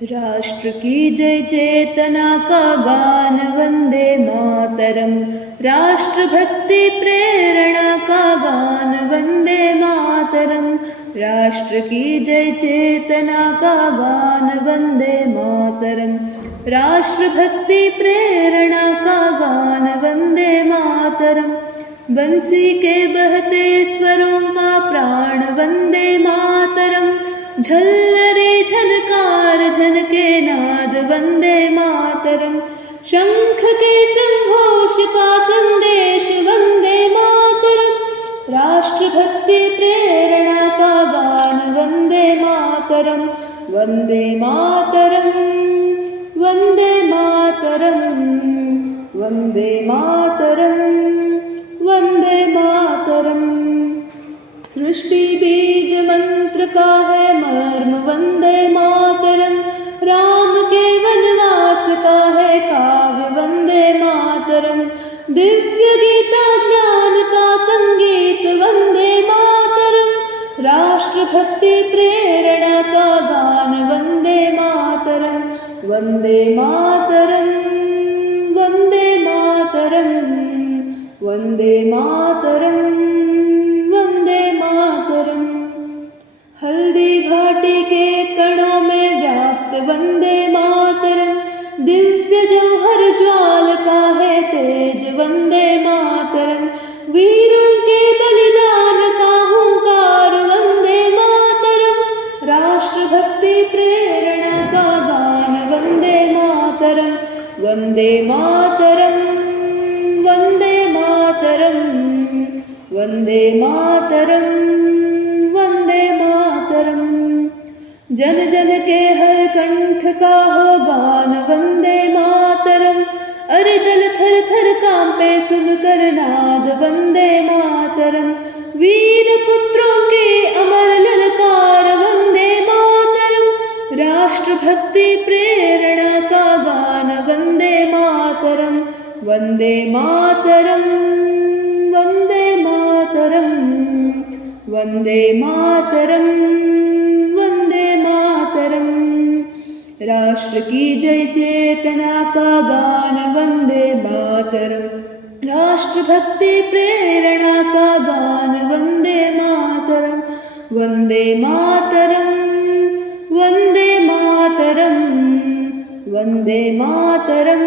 राष्ट्र की जय चेतना का गान वंदे मातरम। राष्ट्र भक्ति प्रेरणा का गान वंदे मातरम। राष्ट्र की जय चेतना का गान वंदे मातरम। राष्ट्र भक्ति प्रेरणा का गान वंदे मातरम। बंसी के बहते स्वरों का प्राण वंदे मातरम। झल्लरे झनकार झनके नाद वंदे मातरम। शंख के संघोष का संदेश वंदे मातरम। राष्ट्र भक्ति प्रेरणा का गान वंदे मातरम। वंदे मातरम वंदे मातरम वंदे मातरम वंदे मातरम। सृष्टि बीज मंत्र का है मर्म वंदे मातरम। राम के वनवास का है काव्य वंदे मातरम। दिव्य गीता ज्ञान का संगीत वंदे मातरम। राष्ट्र भक्ति प्रेरणा का गान वंदे मातरम। वंदे मातरम वंदे मातरम वंदे मातरम वंदे मातरम। हल्दी घाटी के कणों में व्याप्त वंदे मातरम। दिव्य जौहर ज्वाल का है तेज वंदे मातरम। वीरों के बलिदान का हुंकार वंदे मातरम। राष्ट्र भक्ति प्रेरणा का गान वंदे मातरम। वंदे मातरम वंदे मातरम वंदे मातरम वंदे मातरम। जन जन के हर कंठ का हो गान वंदे मातरम। अरे दल थर थर कांपे सुनकर नाद वंदे मातरम। वीर पुत्रों के अमर ललकार वंदे मातरम। राष्ट्र भक्ति प्रेरणा का गान वंदे मातरम। वंदे मातरम वंदे मातरम वंदे मातरम वंदे मातरम। राष्ट्र की जय चेतना का गान वंदे मातरम। राष्ट्र भक्ति प्रेरणा का गान वंदे मातरम। वंदे मातरम वंदे मातरम वंदे मातरम